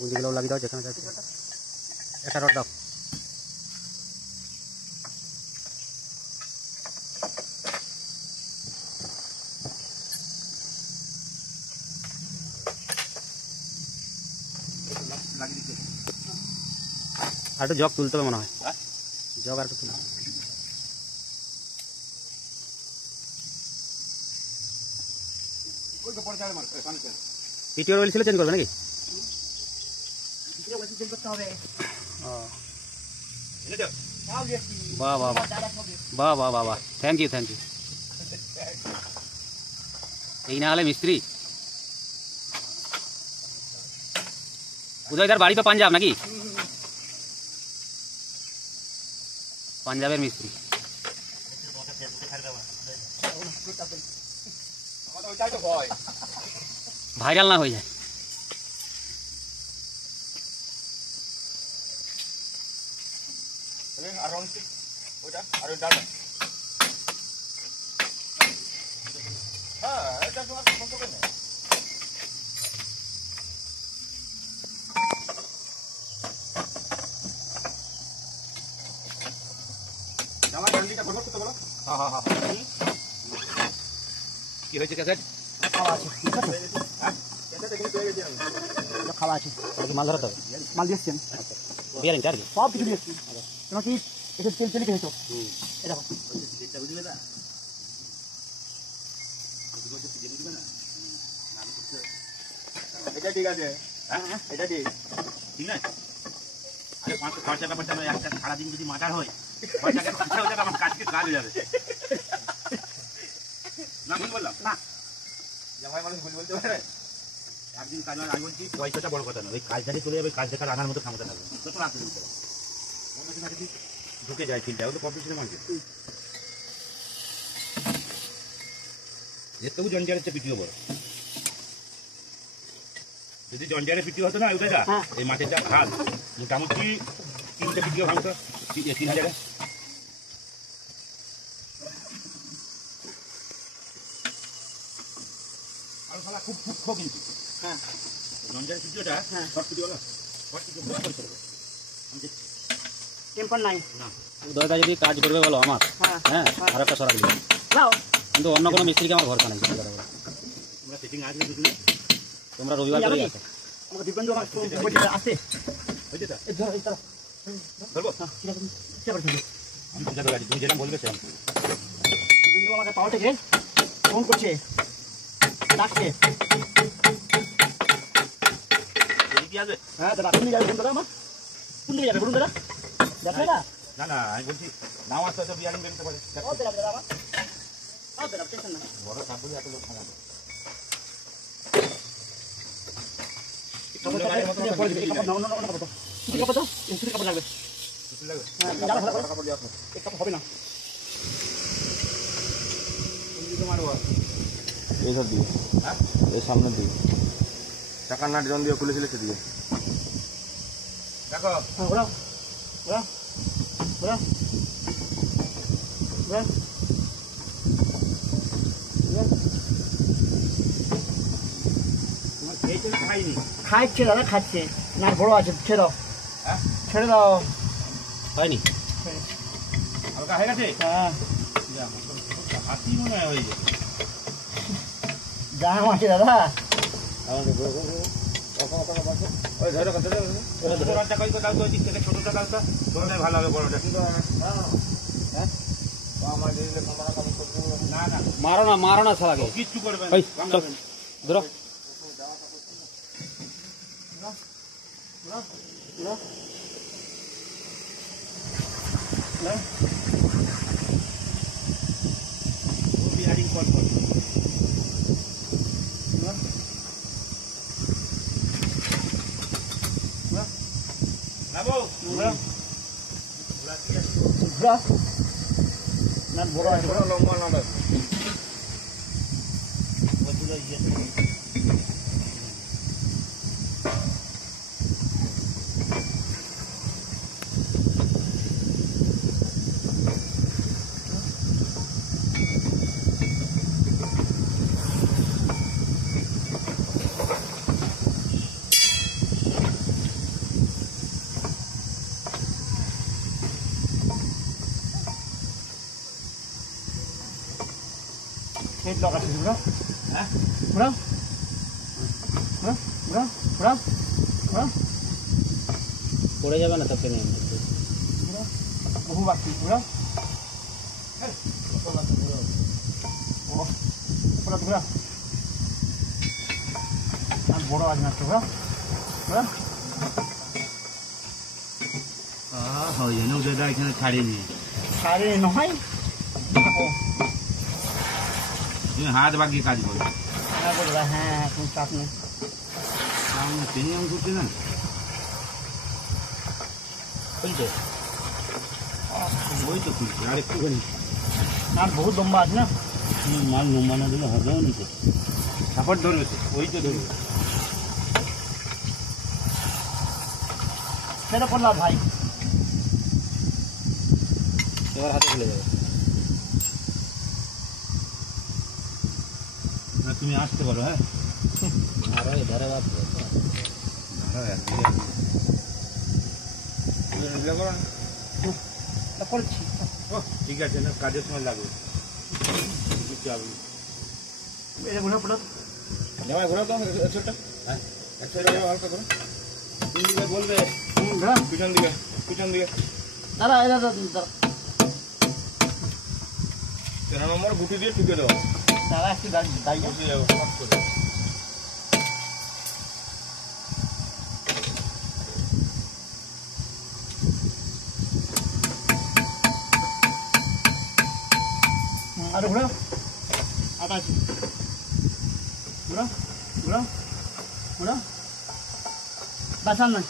গুঁজিগুলো লাগিয়ে দাও যেখানে যাচ্ছে একটা রড দাও আর একটু জগ তুলতে হবে মনে হয় জগ আর একটু তুলতে পিটিওর অয়েল ছিল চেঞ্জ করবে নাকি বাহ বাহ বাহ বাহ বাহ বাহ থ্যাংক ইউ এই না হলে মিস্ত্রি উদয়দার বাড়ি তো পাঞ্জাব নাকি পাঞ্জাবের মিস্ত্রি ভাইরাল না হয়ে যায় কি হয়েছে ক্যাসেট খাওয়া আছে খাওয়া আছে মাল ধরাতে হবে মাল দিয়েছি আমি বিয়ারিং চার্জ সব কিছু দিয়েছি তোমার কি এসে তেল তেল খেয়েছো এটা বুঝলে না এটা ঠিক আছে হ্যাঁ এটা ঠিক ঠিক আছে আরে 500 খরচা ব্যাপারটা একটা সারাদিন যদি মাটার হয় খরচা হয়ে যাবে আমার কাজকে কাজ হয়ে যাবে না ভুল বললাম না জামাই মানুষ ভুল বলতে পারে একদিন কাজ আমি বলছি পয়সাটা বড় কথা না ওই কাজটাকে চলে যাবে কাজ দেখার আনার মতো ক্ষমতা থাকবে কত রাখতে দিতে হবে ঢুকে যায় ফিল্ডটা ওটা কম্পিটিশনের মধ্যে এর তবু জঞ্জারের চেয়ে পিটিও বড় যদি জঞ্জারের পিটিও হতো না ওটা এই মাঠের যা খাল মোটামুটি 3টে পিটিও ভাঙতো 3000-এ খুব সূক্ষ্ম কিন্তু হ্যাঁ জঞ্জারের ভিডিওটা শর্ট ভিডিওটা শর্ট ভিডিও বড় করে করবে আমি দেখছি টেম্পার নাই না উদয়দা যদি কাজ করবে বলো আমার হ্যাঁ আর একটা সরা দিবে নাও কিন্তু অন্য কোনো মিস্ত্রিকে আমার ভরসা নেই তোমরা সেটিং আজকে বুঝলে তোমরা রবিবার করে আসো আমাকে দীপেন্দ্র আমার বইটা আছে হইছে তা এই ধর এই ধর ধরবো হ্যাঁ ঠিক আছে চেষ্টা করছি আমি বুঝা দেব তুমি যেটা বলবে সেটা দীপেন্দ্র আমাকে পাওয়া থেকে ফোন করছে ডাকছে কি আসবে হ্যাঁ দাদা আপনি যাবেন দাদা আমার কোন দিকে যাবে বলুন দাদা দেখলে না না না আমি বলছি নাও আসতে তো বিয়ারিং বেরোতে পারে ও দাদা দাদা আমার ও দাদা টেনশন না বড় কাপ বলে এত লোক খাওয়া হবে না এইসব দিয়ে হ্যাঁ এই সামনের দিকে টাকার নাট জন দিয়ে খুলেছিল সেদিকে দেখো ওরা ওরা ওরা ওরা খাইছে দাদা খাচ্ছে না বড় আছে ছেড়ে দাও হ্যাঁ ছেড়ে দাও হয়নি হালকা হয়ে গেছে হ্যাঁ হাতি মনে হয় হয়ে গেছে জাম আছে দাদা ভালো হবে বড়টা মারো না সারা কিচ্ছু করবে ধরো পড়ে যাবে না তো পেনে বহু বাকি পুরো বড় আজ না তো এখানে ছাড়িনি নহয় তুমি হাত বাগিয়ে কাজ করো হ্যাঁ কোনো চাপ নেই ট্রেনে আমি করছি না খুলছে ওই তো খুলছে আর একটুখানি আর বহুত লম্বা আছে না মাল লম্বা না দিলে হবেও নি তো সাপোর্ট ধরবে তো ওই তো ধরবে সেটা করলাম ভাই এবার হাতে খুলে যাবে তুমি আসতে পারো হ্যাঁ আরে ধারে বাদ করছি ঠিক আছে না কাজের সময় লাগবে বলবে পিছন দিকে দাদা তেরো নম্বর গুটি দিয়ে ঠুকে দেবো দাদা একটু দাঁড়িয়ে যাবো আরে ঘোরা আকাশ ঘোরা বাঁচান না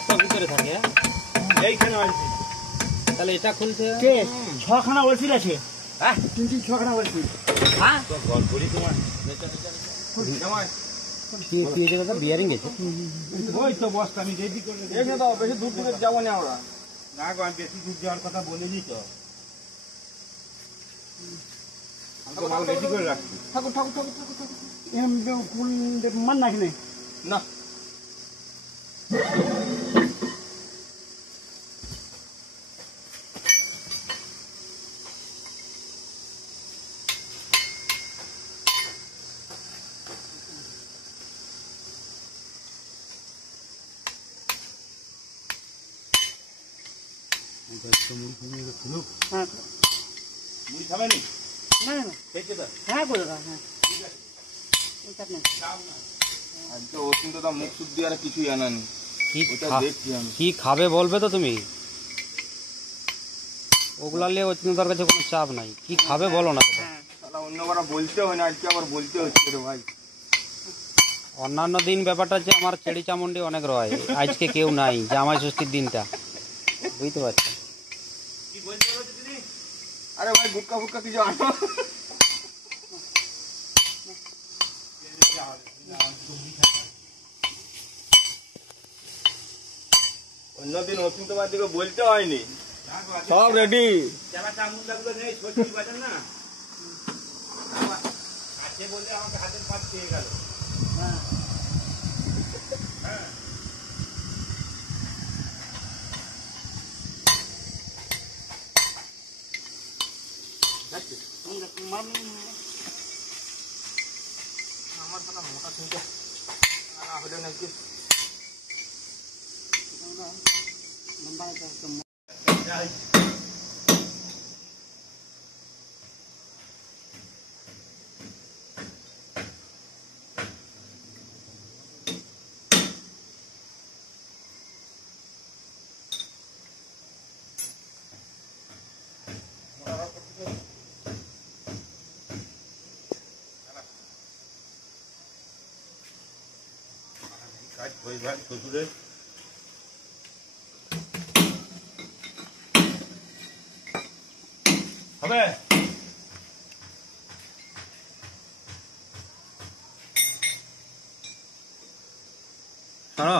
এত ভিতরে থাকে এইখানে তাহলে এটা খুলছে ছখানা ওলসিল আছে হ্যাঁ 6খানা ওলসিল হ্যাঁ বিয়ারিং গেছে ওই তো বস্তা আমি রেডি করে বেশি দূর থেকে যাবো না আমরা না গো আমি বেশি দূর যাওয়ার কথা বলিনি তো আমি মাল রেডি করে রাখছি ঠাকুর মান নাকি না কি খাবে বলবে তো তুমি ওগুলা নিয়ে তোমার কাছে কোনো চাপ নাই কি খাবে বলো না অন্যবার বলতে হয় না আজকে আবার বলতে হচ্ছে রে ভাই অন্যান্য দিন ব্যাপারটা হচ্ছে আমার চেড়ি চামুন্ডি অনেক রয় আজকে কেউ নাই জামাই ষষ্ঠীর দিনটা বুঝতে পারছো আরে ভাই গুটকা ফুটকা কিছু আনো অন্যদিন অচিন্তবাদ দিকে বলতে হয়নি সব রেডি বলে আমাকে হাতের পাশ পেয়ে গেল হবে ছাড়ো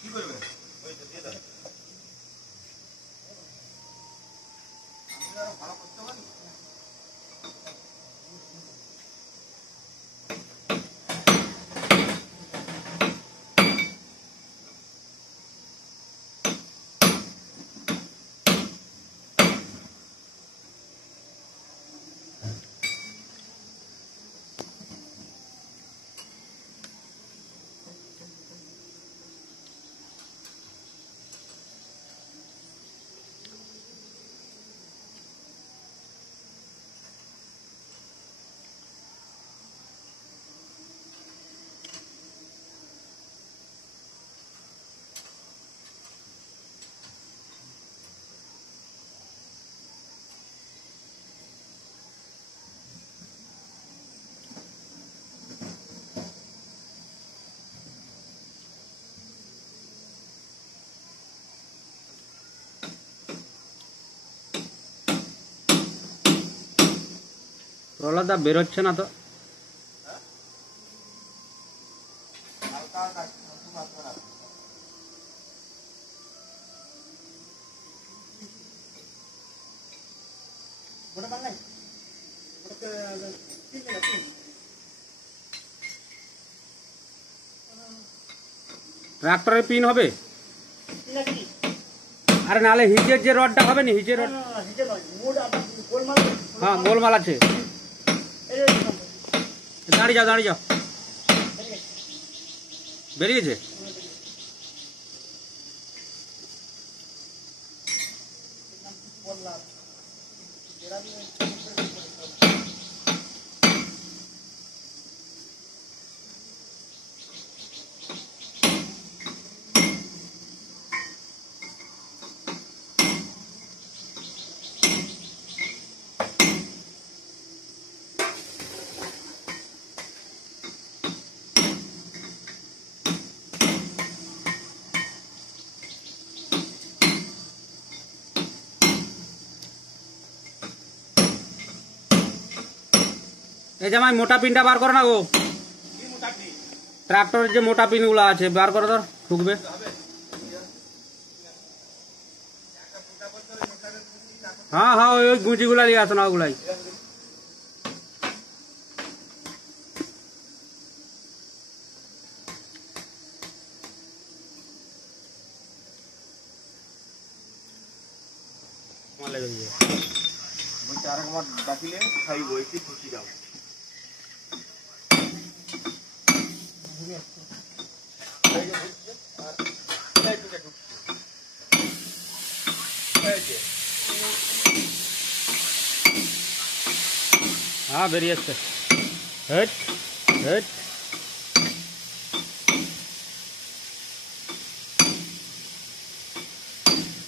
কি করবে ওই দিয়ে দাও আমি আরো ভালো করতে পারি প্রহ্লাদা বেরোচ্ছে না তো ট্রাক্টরের পিন হবে আরে নালে হিজের যে রডটা হবে না হিজের রড হ্যাঁ গোলমাল আছে দাঁড়িয়ে যাও বেরিয়েছে এই জামাই মোটা পিনটা বার করো না গো ট্রাক্টরের যে মোটা পিন গুলো আছে বার করে ধর ঢুকবে হ্যাঁ হ্যাঁ ওই গুঁজি গুলা নিয়ে আসো না ওগুলাই ডাকিলে খাইব একটু খুশি যাও हाँ बेरिए हट हट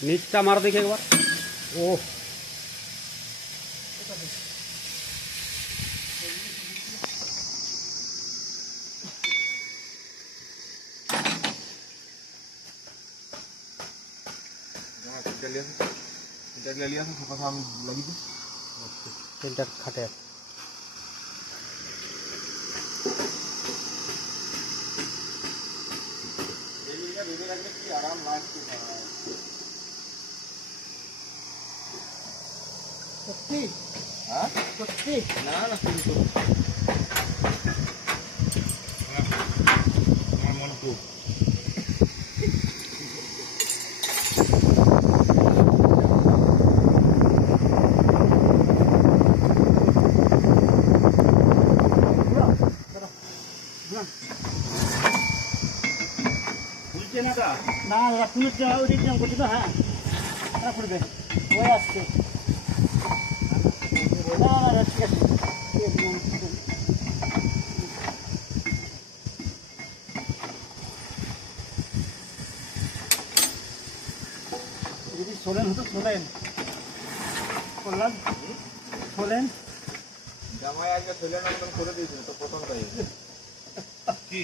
नीचटा मार देखिए एक बार ओह ले लिया था थोड़ा सा लगी थी फिल्टर खटे आराम सच्ची हाँ सच्ची ना ফুলছে না তা? না দাদা ফুলছে ওই দিক দিয়ে করছি তো, হ্যাঁ তারপরে দেখ ওই আসছে। না না না ঠিক আছে, ঠিক আছে। যদি সোলেন হতো, সোলেন করলাম, সোলেন জামাই আজকে ছেলে না করে দিয়েছিল তো প্রথমটাই। কি